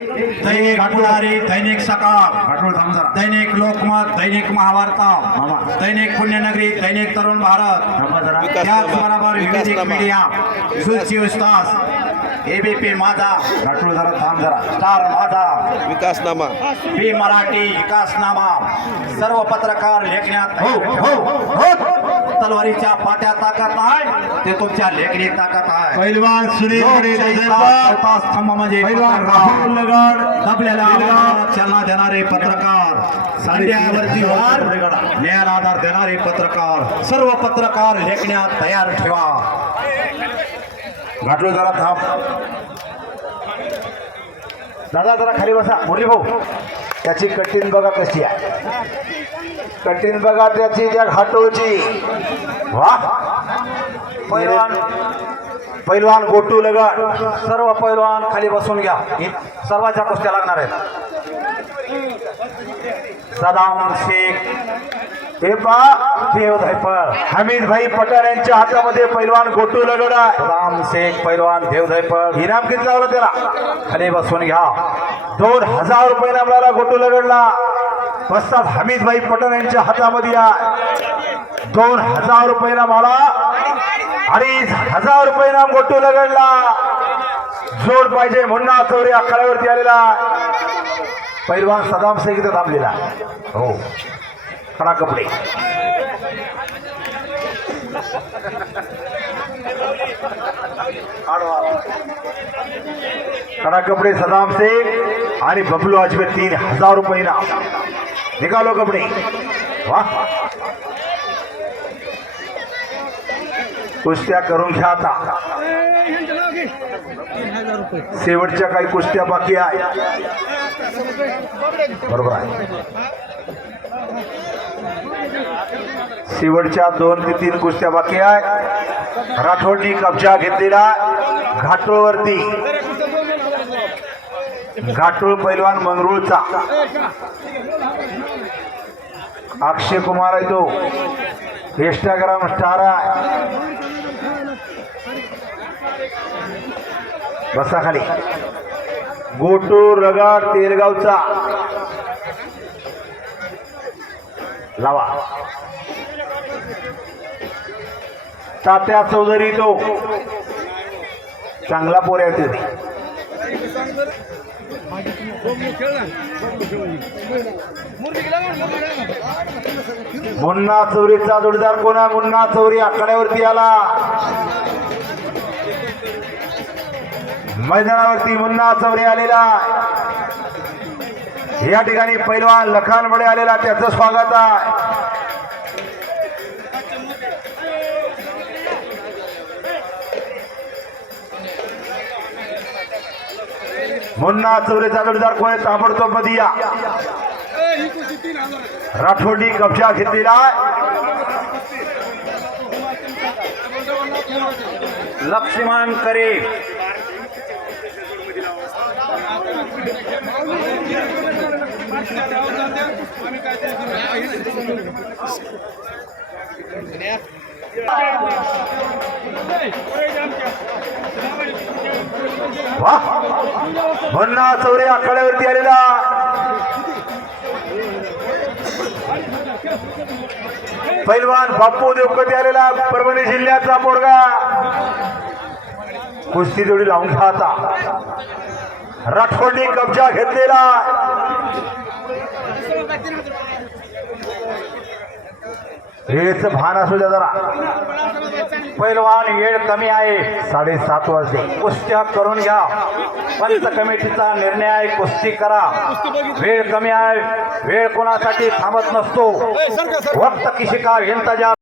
दैनिक पुढारी दैनिक सकाळ दैनिक लोकमत दैनिक महावार्ता दैनिक पुण्यनगरी दैनिक तरुण भारत. विकास त्याचबरोबर विविध. मीडिया चोवीस तास एबीपी माझा. घाटूळ जरा थांब जरा. स्टार माझा. विकासनामा. बी मराठी विकासनामा. सर्व पत्रकार लेखण्यात तलवारीच्या पाट्या ताकद आहे. ते तुमच्या लेखणी ताकद आहे. पैलवान स्तंभ म्हणजे आवाजाला चालना देणारे पत्रकार. वार. न्यायाला आधार देणारे पत्रकार. सर्व पत्रकार लेखण्यात तयार ठेवा. घाटलो जरा थांब. दादा जरा खाली बसा. मुरली भाऊ. त्याची कठीण बघा कशी आहे. कठीण बघा त्याची त्या घाटोची. पैलवान. पैलवान गोटू लगाड. सर्व पैलवान खाली बसून घ्या. सर्वांच्या कुस्त्या लागणार आहेत. सदाम शेख. हे पा देव धायपळ हमीद भाई पठाण यांच्या हातामध्ये पैलवान गोटू लगड आहे. सदाम शेख पैलवान देवधयपळ इनाम किती लावलं त्याला? खाली बसून घ्या. दोन हजार रुपये नामला गोटू लगडला. पश्चात हमीद भाई पठाण यांच्या हातामध्ये आहे. दोन हजार रुपये नामाला अडीच हजार रुपये नाम गोटू लगडला. जोड पाहिजे मुन्ना चौरे आखाड्यावरती आलेला. पैलवान सदाम शेख इथं थांबलेला. हो. खडा कपडे. खडा कपडे सदाम शेख आणि बबलू अजमेर तीन हजार रुपये ना. निघालो कपडे. वा. कुस्त्या करून घ्या आता. शेवटच्या काही कुस्त्या बाकी आहे बरोबर आहे. शेवटच्या दोन ते तीन कुस्त्या बाकी आहे राठोडनी कब्जा घेतलेला घाटोळवरती. घाटोळ पैलवान मंगरूळचा. अक्षय कुमार आहे तो. इंस्टाग्राम स्टार आहे बसा खाली गोटू रगाड तेलगावचा लावा तात्या चौधरी तो चांगला पोऱ्या आहे मुन्ना चौरीचा जोडीदार कोणा मुन्ना चौरी आखाड्यावरती आला. मैदानावरती मुन्ना चौरी आलेला. या ठिकाणी पैलवान लखानमध्ये आलेला. त्याचं स्वागत आहे. मुन्ना चौरेचा जोडीदार कोण आहे? ताबडतोबमध्ये या राठोडी कब्जा घेतलेला आहे. लक्ष्मण करे वा मुन्ना चौरे आखाड्यावरती आलेला. पैलवान बाप्पू देवकते आलेला परभणी जिल्ह्याचा पोरगा. कुस्ती जोडी लावून खाता आता राठोडनी कब्जा घेतलेला. वेळेचं भान असू द्या जरा. पैलवान वेळ कमी आहे. साडेसात वाजले कुस्त्या करून घ्या. पंच कमिटीचा निर्णय आहे. कुस्ती करा. वेळ कमी आहे. वेळ कोणासाठी थांबत नसतो. वक्त किसी का इंतजार